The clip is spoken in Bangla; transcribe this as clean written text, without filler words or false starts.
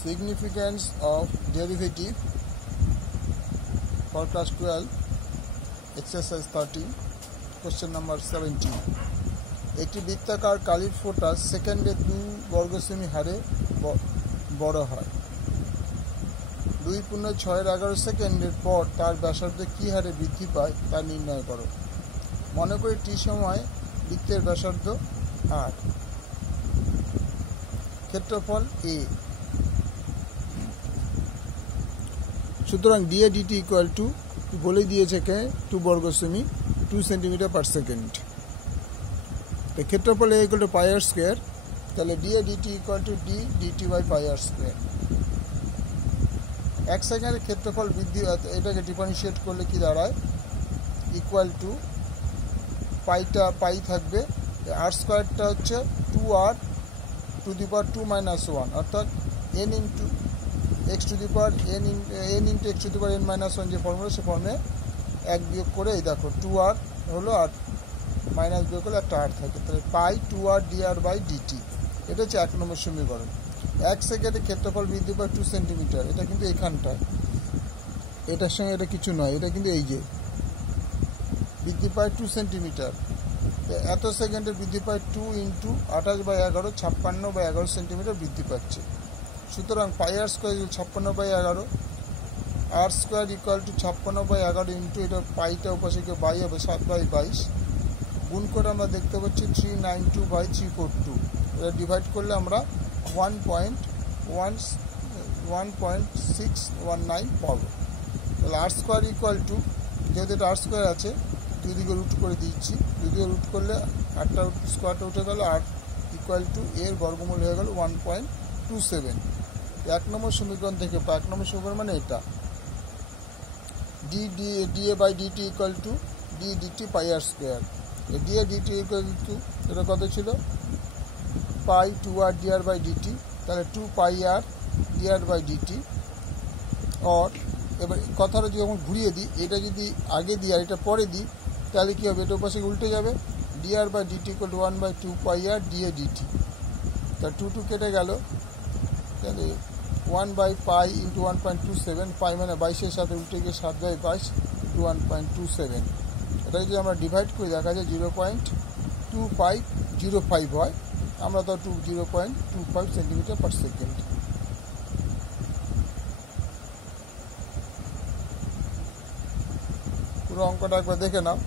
Significance of derivative for class 12, exercise 30, question number 17. একটি বৃত্তাকার কালির ফোঁটা সেকেন্ডে 2 বর্গসেমি হারে বড় হয়। 2.611 সেকেন্ডের পর তার ব্যাসার্ধ কী হারে বৃদ্ধি পায় তা নির্ণয় করো। মনে করি টি সময় বৃত্তের ব্যাসার্ধ r, ক্ষেত্রফল a। সুতরাং dA dt ইকুয়াল টু বলে দিয়েছে কে 2 বর্গসেমি 2 সেন্টিমিটার পার সেকেন্ড। তো ক্ষেত্রফল a equal to pi r square, তাহলে dA dt equal to d dt by pi r square. 1 সেকেন্ডের ক্ষেত্রফল বৃদ্ধি, এটাকে ডিফারেন্সিয়েট করলে কি দাঁড়ায়, ইকুয়াল টু পাই থাকবে, আর স্কোয়ারটা হচ্ছে 2r to the power 2 minus 1, অর্থাৎ n into x to the power n into x to the power n minus 1 যে ফর্মুলা, সে ফর্মে 1 বিয়োগ করে এই দেখো 2r হলো, আর মাইনাস বিয়োগ করলে একটা r থাকে, তাহলে পাই 2r dr বাই dt। এটা হচ্ছে 1 নম্বর সমীকরণ। 1 সেকেন্ডে ক্ষেত্রফল বৃদ্ধি পায় 2 সেন্টিমিটার, এটা কিন্তু এখানটা, এটার সঙ্গে এটা কিছু নয়, এটা কিন্তু এই যে বৃদ্ধি পায় 2 সেন্টিমিটার। এত সেকেন্ডে বৃদ্ধি পায় 2 ইন্টু 28/11, 56/11 সেন্টিমিটার বৃদ্ধি পাচ্ছে। সুতরাং pi r square 56/11, r square equal to 56/11 into এটা পাইটা উপাসে গিয়ে বাই হবে 7/22, গুণ করে আমরা দেখতে পাচ্ছি 392/342। এটা ডিভাইড করলে আমরা 1.619 পাবো। তাহলে আর স্কোয়ার ইকুয়াল টু, যেহেতু এটা আর স্কোয়ার আছে, দুদিকে রুট করে দিচ্ছি, দুদিকে রুট করলে আটটা স্কোয়ারটা উঠে গেল, আর ইকুয়াল টু এর বর্গমূল হয়ে গেল 1.27। 1 নম্বর সমীকরণ থেকে 1 নম্বর সমীকরণ মানে এটা dA by dt equal to d dt pi r square. dA dt equal to এটা কত ছিল, পাই 2r dr বাই dt, তাহলে 2 পাই আর dr বাই dt। আর এবার কথাটা যদি আমরা ঘুরিয়ে দিই, এটা যদি আগে দিই আর এটা পরে দিই, তাহলে কী হবে, এটা পাশে উল্টে যাবে, dr by dt equal to 1/2 pi r dA dt। তা 2 কেটে গেল, তাহলে 1/পাই ইন্টু 1.27, পাই মানে 22-এর সাথে উল্টে গিয়ে 7/22 ইন্টু 1.27। এটা যদি আমরা ডিভাইড করি দেখা যায় 0.2505 হয়, আমরা তো 0.25 সেন্টিমিটার পার সেকেন্ড। পুরো অঙ্কটা একবার দেখে নাও।